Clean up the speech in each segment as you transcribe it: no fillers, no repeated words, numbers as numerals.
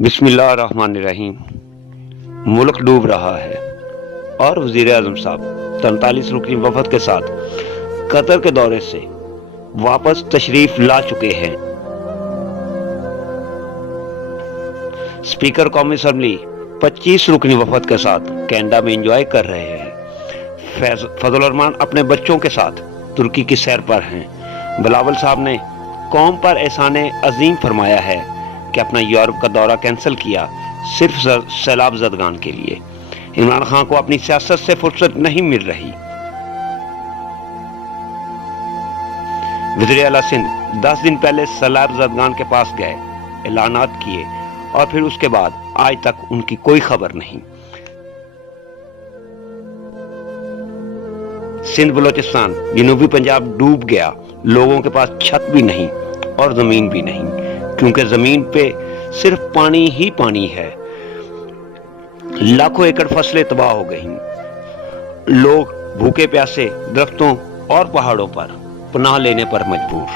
बिस्मिल्लाहिर्रहमानिर्रहीम। मुल्क डूब रहा है और वजीर आजम साहब 43 रुकनी वफद के साथ कतर के दौरे से वापस तशरीफ ला चुके हैं। स्पीकर कौमी असम्बली 25 रुकनी वफद के साथ कनाडा में एंजॉय कर रहे हैं। फजल रहमान अपने बच्चों के साथ तुर्की की सैर पर हैं। बिलावल साहब ने कौम पर एहसाने अजीम फरमाया है कि अपना यूरोप का दौरा कैंसिल किया सिर्फ सैलाब ज़दगान के लिए। इमरान खान को अपनी सियासत से फुर्सत नहीं मिल रही। वज़ीर आला सिंध 10 दिन पहले सैलाब ज़दगान के पास गए, ऐलानात किए और फिर उसके बाद आज तक उनकी कोई खबर नहीं। सिंध बलोचिस्तान जनूबी पंजाब डूब गया, लोगों के पास छत भी नहीं और जमीन भी नहीं, क्योंकि जमीन पे सिर्फ पानी ही पानी है। लाखों एकड़ फसलें तबाह हो गई। लोग भूखे प्यासे दरख्तों और पहाड़ों पर पनाह लेने पर मजबूर।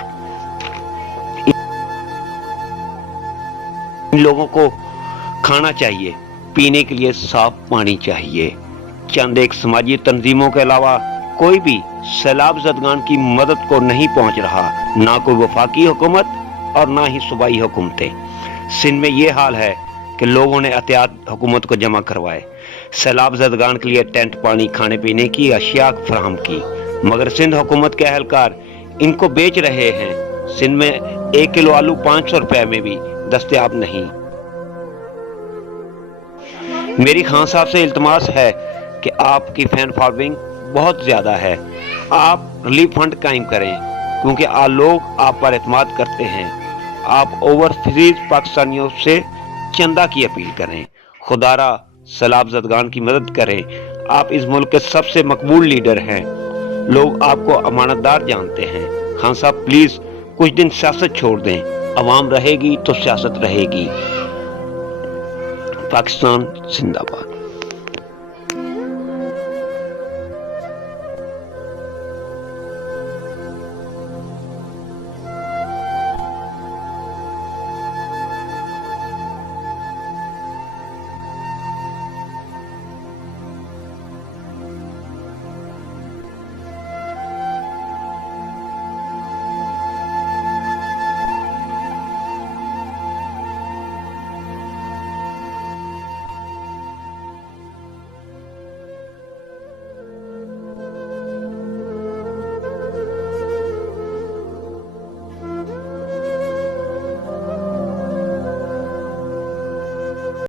इन लोगों को खाना चाहिए, पीने के लिए साफ पानी चाहिए। चंद एक समाजी तंजीमों के अलावा कोई भी सैलाब ज़दगान की मदद को नहीं पहुंच रहा, ना कोई वफाकी हुकूमत और ना ही सूबाई हुकूमतें। सिंध में ये हाल है कि लोगों ने एहतियात हुकूमत को जमा करवाए, सैलाब ज़दगान के लिए टेंट, पानी, खाने पीने की अशिया फराहम की, मगर सिंध हुकूमत के अहलकार इनको बेच रहे हैं। सिंध में 1 किलो आलू 500 रुपए में भी दस्तयाब नहीं। मेरी खान साहब से इल्तमास है कि आपकी फैन फॉलोइंग बहुत ज्यादा है, आप रिलीफ फंड कायम करें, क्योंकि लोग आप पर एतमाद करते हैं। आप ओवरसीज पाकिस्तानियों से चंदा की अपील करें, खुदारा सैलाब ज़दगान की मदद करें। आप इस मुल्क के सबसे मकबूल लीडर हैं, लोग आपको अमानतदार जानते हैं। खान साहब प्लीज कुछ दिन सियासत छोड़ दें, अवाम रहेगी तो सियासत रहेगी। पाकिस्तान जिंदाबाद।